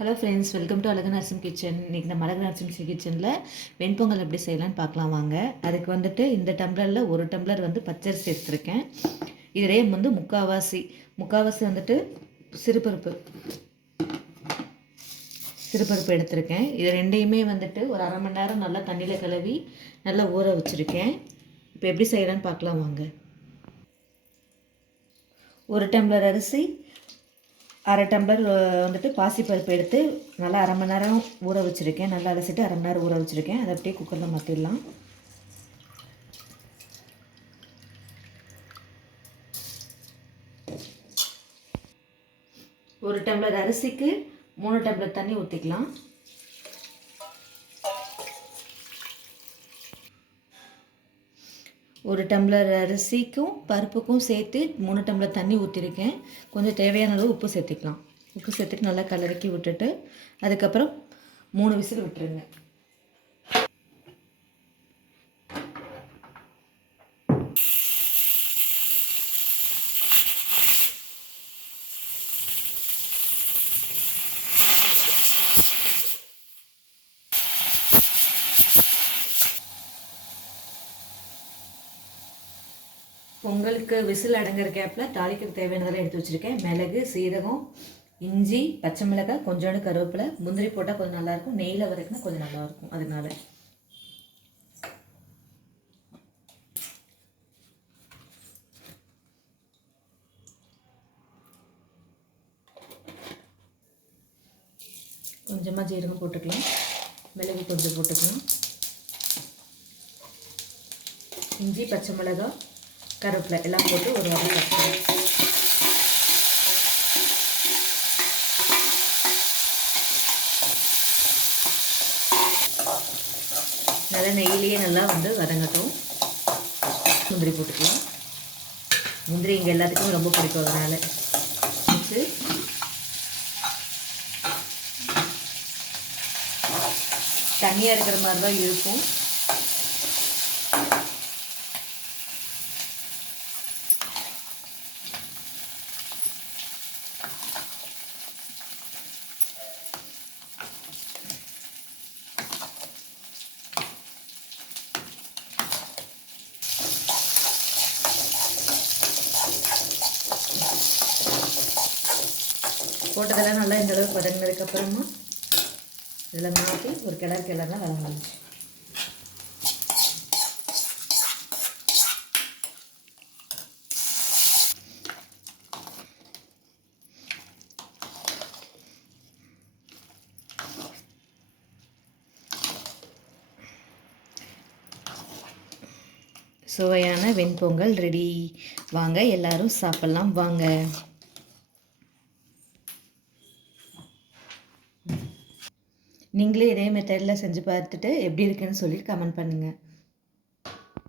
Hello friends welcome to அழகு Narasim kitchen இன்றைக்கி நம்ம அழகு நரசிம் கிச்சனில் வெண்பொங்கல் எப்படி செய்யலான்னு பார்க்கலாம் வாங்க. அதுக்கு வந்துட்டு இந்த டம்ளரில் ஒரு டம்ளர் வந்து பச்சரிசி எடுத்திருக்கேன். இதிலே வந்து முக்காவாசி முக்காவாசி வந்துட்டு சிறுபருப்பு சிறுபருப்பு எடுத்திருக்கேன். இது ரெண்டையுமே வந்துட்டு ஒரு அரை மணி நேரம் நல்லா தண்ணியில் கழுவி நல்லா ஊற வச்சுருக்கேன். இப்போ எப்படி செய்யலான்னு பார்க்கலாம் வாங்க. ஒரு டம்ளர் அரிசி அரை டம்ளர் வந்துட்டு பாசிப்பருப்பு எடுத்து நல்லா அரை மணி நேரம் ஊற வச்சுருக்கேன். நல்லா அலசிட்டு அரை மணி நேரம் ஊற வச்சுருக்கேன். அதை அப்படியே குக்கரில் மாற்றிடலாம் ஒரு டம்ளர் அரிசிக்கு மூணு டம்ளர் தண்ணி ஊற்றிக்கலாம் ஒரு டம்ளர் அரிசிக்கும் பருப்புக்கும் சேர்த்து மூணு டம்ளர் தண்ணி ஊற்றிருக்கேன் கொஞ்சம் தேவையான அளவு உப்பு சேர்த்துக்கலாம். உப்பு சேர்த்துட்டு நல்லா கலக்கி விட்டுட்டு அதுக்கப்புறம் மூணு விசில் விட்டுருங்க. பொங்கலுக்கு விசில் அடங்குற கேப்பில் தாளிக்க தேவையானதெல்லாம் எடுத்து வச்சுருக்கேன். மிளகு சீரகம் இஞ்சி பச்சை மிளகாய் கொஞ்சோண்டு கருவேப்பிலை முந்திரி போட்டால் கொஞ்சம் நல்லாயிருக்கும். நெய்யில் வரைக்கும் கொஞ்சம் நல்லாயிருக்கும் அதனால. கொஞ்சமாக ஜீரகம் போட்டுக்கலாம். மிளகு கொஞ்சம் போட்டுக்கலாம். இஞ்சி பச்சை மிளகாய் கருவேப்பிலை எல்லாம் போட்டு ஒரு வாரம் கட்டுறோம் நல்லா நெய்யிலேயே நல்லா வந்து வதங்கட்டும். முந்திரி போட்டுக்கலாம். முந்திரி இங்கே எல்லாத்துக்கும் ரொம்ப பிடிக்கும் அதனால். வச்சு தண்ணியாக இருக்கிற மாதிரி தான் இருக்கும். போட்டதெல்லாம் நல்லா இந்த அளவுக்கு வதங்கினதுக்கு அப்புறமா இதில் மாற்றி ஒரு கிளறு கிளறுனா வதங்கிடுச்சு சுவையான வெண்பொங்கல் ரெடி. வாங்க எல்லாரும் சாப்பிட்லாம். வாங்க. நீங்களே இதே மெத்தடில் செஞ்சு பார்த்துட்டு எப்படி இருக்குன்னு சொல்லி கமெண்ட் பண்ணுங்கள்